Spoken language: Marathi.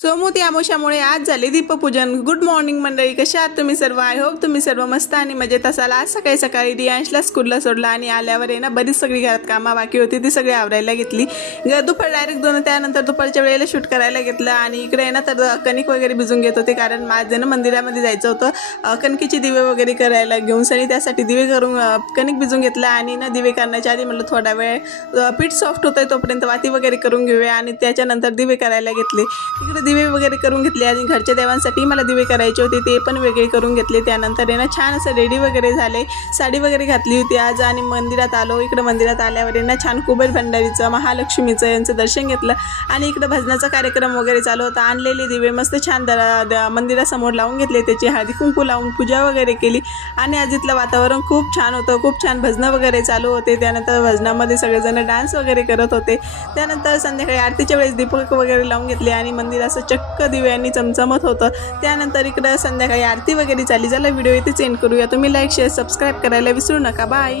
सोमवती अमावस्यामुळे आज झाले दीपपूजन। गुड मॉर्निंग मंडळी, कशा आहात तुम्ही सर्व? आय होप तुम्ही सर्व मस्त आणि मजेत असाल। आज सकाळी सकाळी रियांशला स्कूलला सोडला आणि आल्यावर आहे ना बरीच सगळी घरात कामं बाकी होती ती सगळी आवरायला घेतली। दुपार डायरेक्ट दोन, त्यानंतर दुपारच्या वेळेला शूट करायला घेतलं आणि इकडे आहे ना तर कणिक वगैरे भिजून घेत होते, कारण माझं ना मंदिरामध्ये जायचं होतं कणकीचे दिवे वगैरे करायला घेऊन सनी, त्यासाठी दिवे करून कणिक भिजून घेतला आणि ना दिवे करण्याच्या आधी म्हटलं थोडा वेळ पीठ सॉफ्ट होतंय तोपर्यंत वाती वगैरे करून घेऊया आणि त्याच्यानंतर दिवे करायला घेतले। इकडे दिवे वगैरे करून घेतले आणि घरच्या देवांसाठी मला दिवे करायचे होते ते पण वेगळे करून घेतले। त्यानंतर आहे ना छान असं रेडी वगैरे झाले, साडी वगैरे घातली होती आज आणि मंदिरात आलो। इकडे मंदिरात आल्यावर ना छान कुबेर भंडारीचं, महालक्ष्मीचं यांचं दर्शन घेतलं आणि इकडे भजनाचा कार्यक्रम वगैरे चालू होता। आणलेले दिवे मस्त छान मंदिरासमोर लावून घेतले, त्याची हळदी कुंकू लावून पूजा वगैरे केली आणि आज इथलं वातावरण खूप छान होतं, खूप छान भजनं वगैरे चालू होते। त्यानंतर भजनामध्ये सगळेजण डान्स वगैरे करत होते। त्यानंतर संध्याकाळी आरतीच्या वेळेस दीपक वगैरे लावून घेतले आणि मंदिर असं चक्क दिव्यांनी चमचमत होतं। त्यानंतर इकडं संध्याकाळी आरती वगैरे चाली। चला व्हिडिओ इथेच एंड करूया। तुम्ही लाईक शेअर सबस्क्राईब करायला विसरू नका। बाय।